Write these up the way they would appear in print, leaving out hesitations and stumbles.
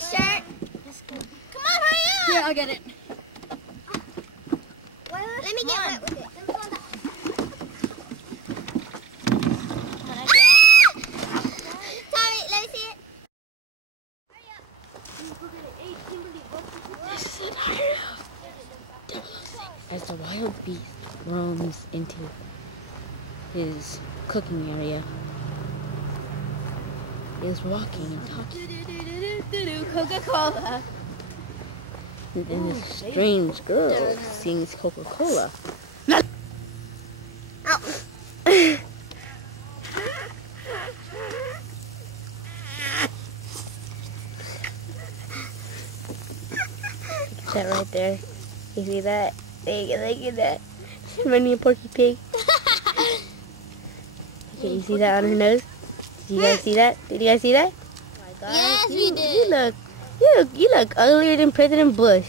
shirt. Come on, hurry up. Here, I'll get it. Let me get wet with it. Tommy, let me see it. This is an iron. As the wild beast roams into his cooking area, he is walking and talking. Coca-Cola. And then this strange girl sings Coca-Cola. That right there. You see that? Look at that. She's running a Porky Pig. Okay, you see that on her nose? Did you guys see that? Did you guys see that? Oh my God. Yes, we did. You look uglier than President Bush.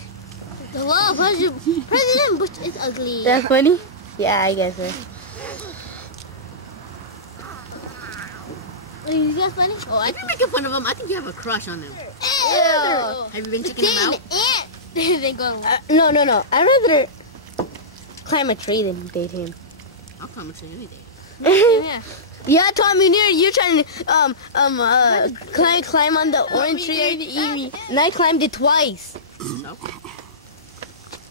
Well, President Bush is ugly. That's funny? Yeah, I guess so. Is that funny? Oh, I think making fun of them. I think you have a crush on them. Ew. Have you been checking them out? They go. No. I'd rather climb a tree than date him. I'll climb a tree any day. Yeah. Yeah, Tommy, you're trying to climb on the orange tree, and I climbed it twice. Okay.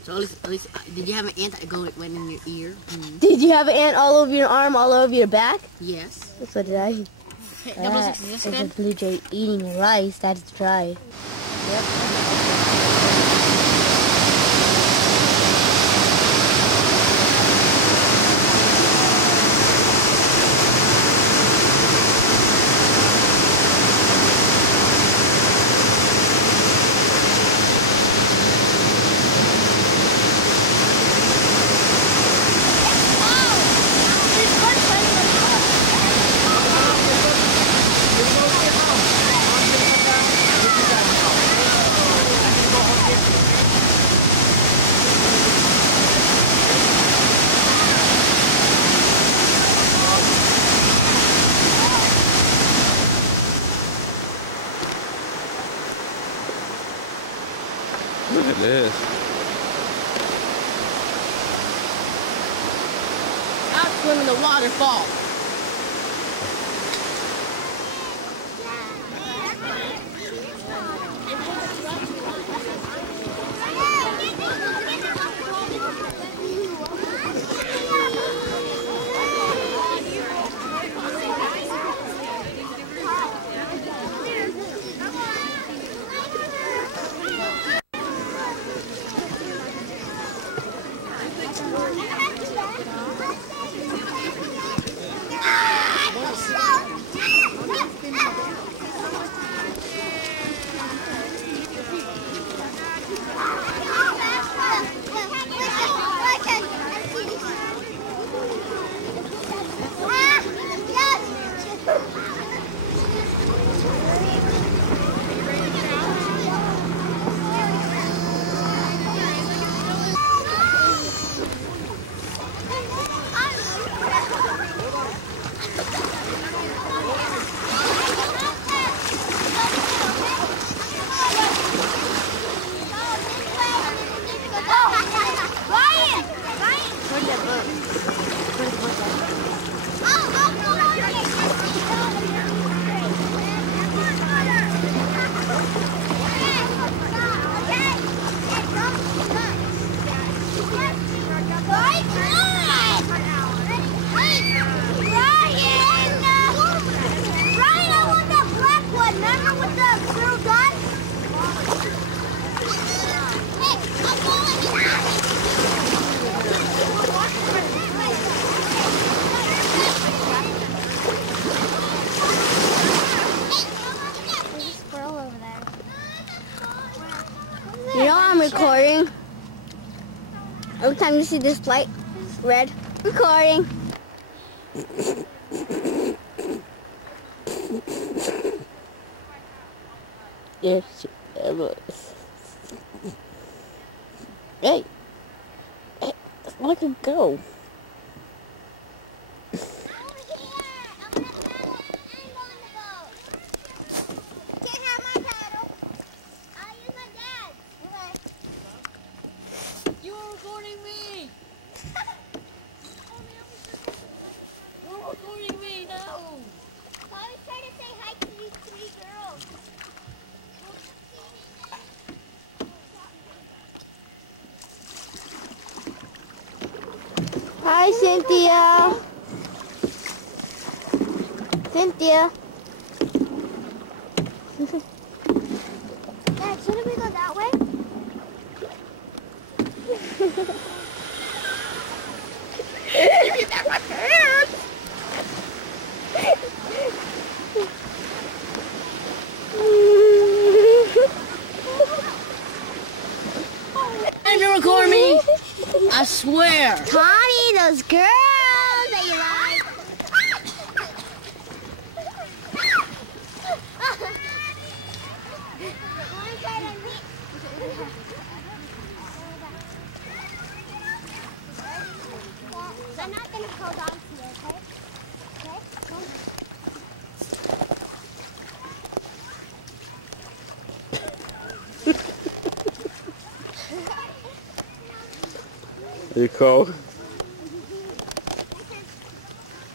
So at least, did you have an ant that went in your ear? Mm-hmm. Did you have an ant all over your arm, all over your back? Yes. So did I. Is a blue jay eating rice that is dry. Yep. Look at this. I'll swim in the waterfall. You know I'm recording. Every time you see this light, red, recording. Yes, it was. Hey, let it go. Hi, Cynthia. Cynthia. Dad, shouldn't we go that way? If you record me, I swear. Tommy, those girls that you like. I'm not going to hold on to you, okay? Okay? You cold?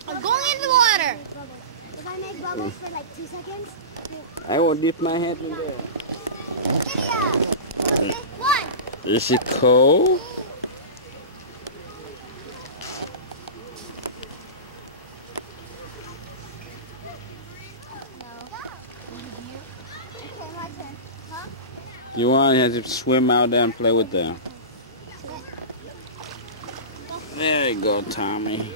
I'm going in the water. If I make bubbles for like 2 seconds. I will dip my hand in there. Lydia, one. Is it cold? Okay, my turn. Huh? You want to swim out there and play with them? There you go, Tommy.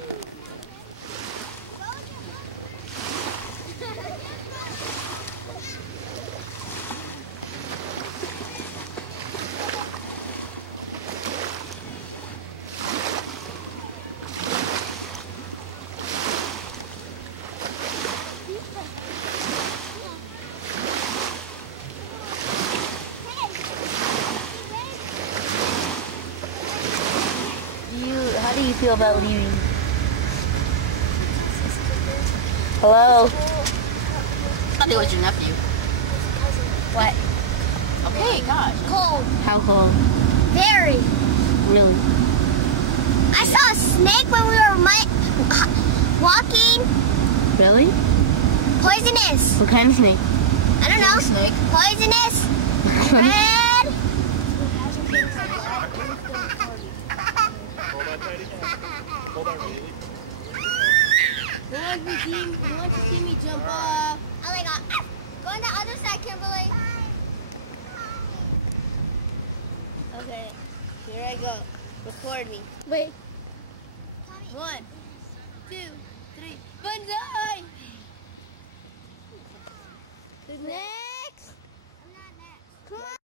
How do you feel about leaving? Hello? I think it was your nephew. What? Okay, gosh. Cold. How cold? Very. Really? I saw a snake when we were walking. Really? Poisonous. What kind of snake? I don't know. Snake. Poisonous. Red. Who wants to see me jump off? Oh my god. Go on the other side, Kimberly. Okay, here I go. Record me. Wait. 1, 2, 3. Banzai! Who's next? I'm not next. Come on.